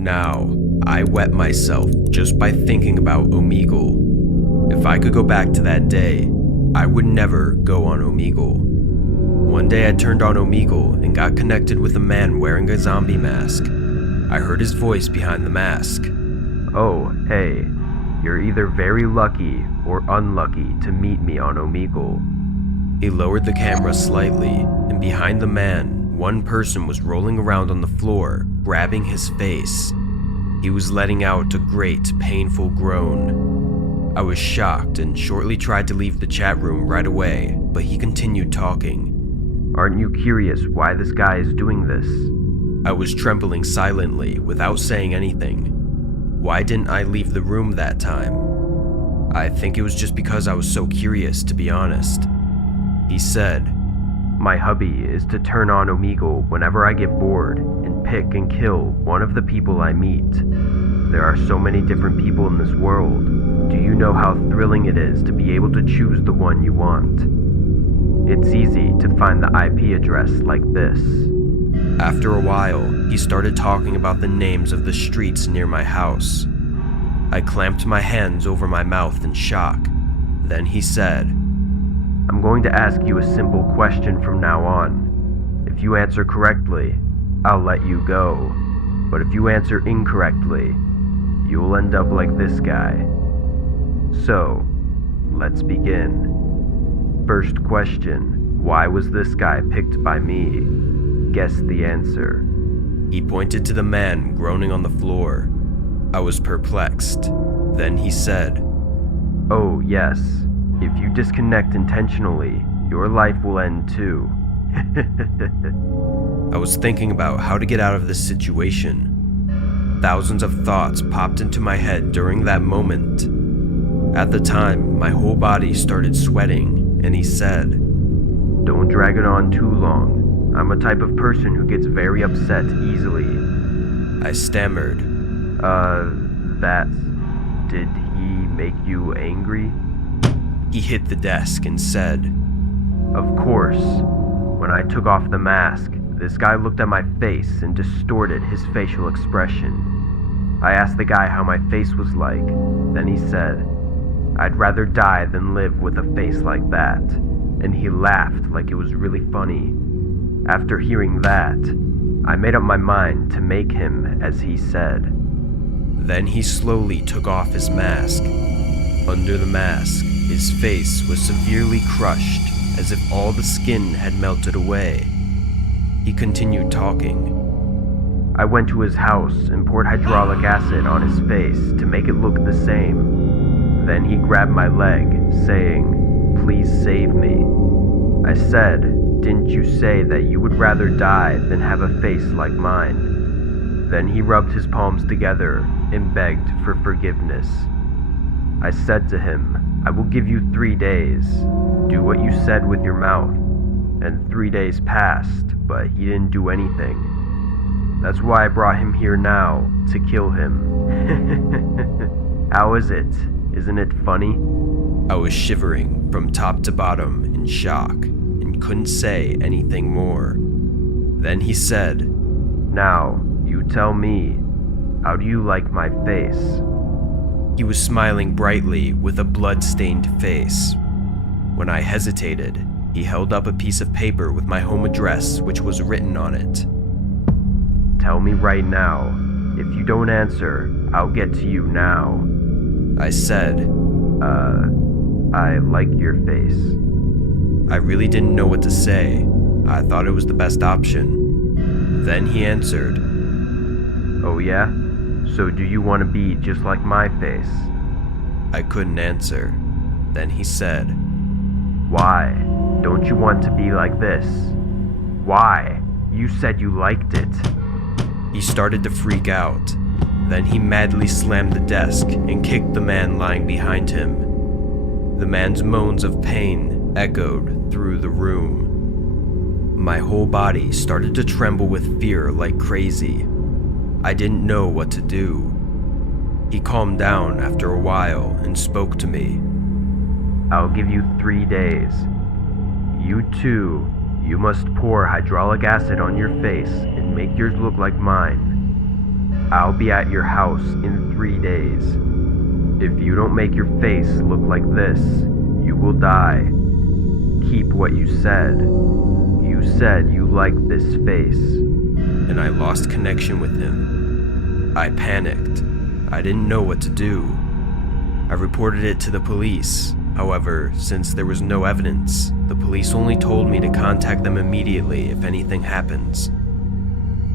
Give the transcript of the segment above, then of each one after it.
Now, I wet myself just by thinking about Omegle. If I could go back to that day, I would never go on Omegle. One day I turned on Omegle and got connected with a man wearing a zombie mask. I heard his voice behind the mask. "Oh, hey, you're either very lucky or unlucky to meet me on Omegle." He lowered the camera slightly, and behind the man, one person was rolling around on the floor, grabbing his face. He was letting out a great, painful groan. I was shocked and shortly tried to leave the chat room right away, but he continued talking. "Aren't you curious why this guy is doing this?" I was trembling silently without saying anything. Why didn't I leave the room that time? I think it was just because I was so curious, to be honest. He said, "My hobby is to turn on Omegle whenever I get bored and pick and kill one of the people I meet. There are so many different people in this world. Do you know how thrilling it is to be able to choose the one you want? It's easy to find the IP address like this." After a while, he started talking about the names of the streets near my house. I clamped my hands over my mouth in shock. Then he said, "I'm going to ask you a simple question from now on. If you answer correctly, I'll let you go. But if you answer incorrectly, you'll end up like this guy. So, let's begin. First question, why was this guy picked by me? Guess the answer." He pointed to the man groaning on the floor. I was perplexed. Then he said, "Oh yes, if you disconnect intentionally, your life will end too." I was thinking about how to get out of this situation. Thousands of thoughts popped into my head during that moment. At the time, my whole body started sweating, and he said, "Don't drag it on too long. I'm a type of person who gets very upset easily." I stammered. Did he make you angry?" He hit the desk and said, "Of course. When I took off the mask, this guy looked at my face and distorted his facial expression. I asked the guy how my face was like. Then he said, 'I'd rather die than live with a face like that.' And he laughed like it was really funny. After hearing that, I made up my mind to make him as he said." Then he slowly took off his mask. Under the mask, his face was severely crushed, as if all the skin had melted away. He continued talking. "I went to his house and poured hydraulic acid on his face to make it look the same. Then he grabbed my leg, saying, 'Please save me.' I said, 'Didn't you say that you would rather die than have a face like mine?' Then he rubbed his palms together and begged for forgiveness. I said to him, 'I will give you 3 days. Do what you said with your mouth.' And 3 days passed, but he didn't do anything. That's why I brought him here now, to kill him." How is it? Isn't it funny? I was shivering from top to bottom in shock and couldn't say anything more. Then he said, "Now, you tell me, how do you like my face?" He was smiling brightly with a blood-stained face. When I hesitated, he held up a piece of paper with my home address, which was written on it. "Tell me right now. If you don't answer, I'll get to you now." I said, I like your face." I really didn't know what to say. I thought it was the best option. Then he answered, "Oh yeah? So do you want to be just like my face?" I couldn't answer. Then he said, "Why? Don't you want to be like this? Why? You said you liked it." He started to freak out. Then he madly slammed the desk and kicked the man lying behind him. The man's moans of pain echoed through the room. My whole body started to tremble with fear like crazy. I didn't know what to do. He calmed down after a while and spoke to me. "I'll give you 3 days. You too, you must pour hydraulic acid on your face and make yours look like mine. I'll be at your house in 3 days. If you don't make your face look like this, you will die. Keep what you said. You said you liked this face." And I lost connection with him. I panicked. I didn't know what to do. I reported it to the police. However, since there was no evidence, the police only told me to contact them immediately if anything happens.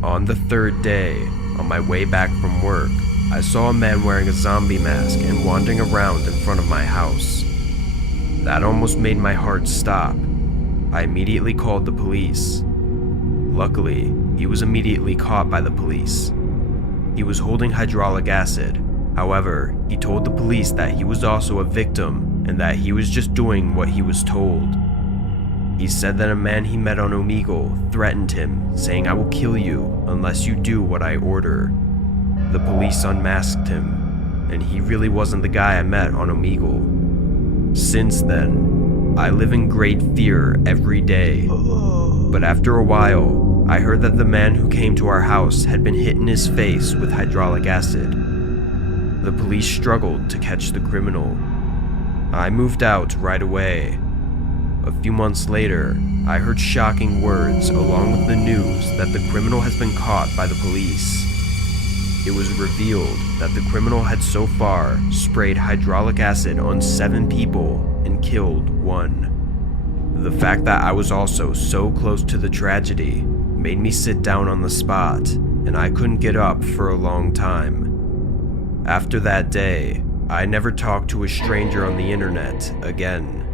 On the third day, on my way back from work, I saw a man wearing a zombie mask and wandering around in front of my house. That almost made my heart stop. I immediately called the police. Luckily, he was immediately caught by the police. He was holding hydraulic acid. However, he told the police that he was also a victim and that he was just doing what he was told. He said that a man he met on Omegle threatened him, saying, "I will kill you unless you do what I order." The police unmasked him, and he really wasn't the guy I met on Omegle. Since then, I live in great fear every day. But after a while, I heard that the man who came to our house had been hit in his face with hydraulic acid. The police struggled to catch the criminal. I moved out right away. A few months later, I heard shocking words along with the news that the criminal has been caught by the police. It was revealed that the criminal had so far sprayed hydraulic acid on 7 people and killed 1. The fact that I was also so close to the tragedy made me sit down on the spot, and I couldn't get up for a long time. After that day, I never talked to a stranger on the internet again.